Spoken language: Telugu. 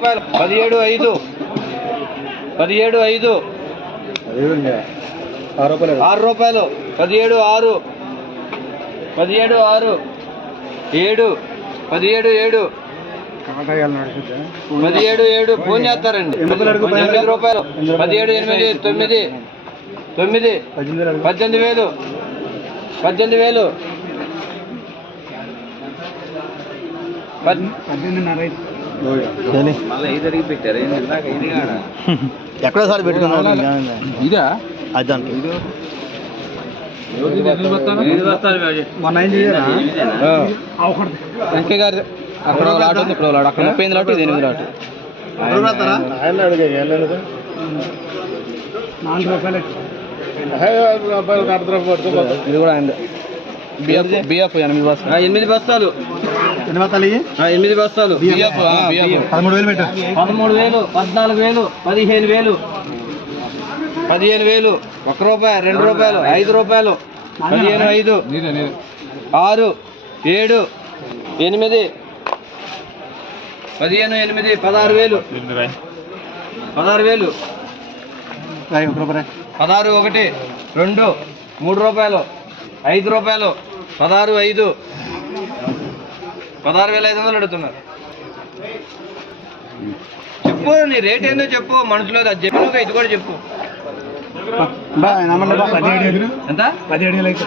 17,500 17,500 6 రూపాయలు 17,6 17,6 7 17,7 17,7 ఫోన్ చేస్తారండి 8 రూపాయలు 17,8 9 9 18,000 18,000 ఎక్కడో సార్ పెట్టుకున్నాను ఇదా అదానికి వెంకయ్య గారు అక్కడ లాట్ ఉంది, ఇప్పుడు లాట్ అక్కడ 38 లాట్, ఇది 8 లాట్. 4 రూపాయలు ఇది కూడా ఆయన బిఎఫ్ 8 బస్తాలు 8 బస్తాలు 8 బస్తాలు బిఎఫ్ 13,000 పెట్టు 13,000 14,000 15,000 15,000 1 రూపాయి 2 రూపాయలు 5 రూపాయలు 15,500 6 7 8 15,8 16,000 16,000 16 1 2 3 రూపాయలు 5 రూపాయలు 16,500 16,500 అడుగుతున్నారు. చెప్పు నీ రేట్ ఏందో చెప్పు, మనసులో అది చెప్పినాక ఇది కూడా చెప్పు. ఎంత 17,000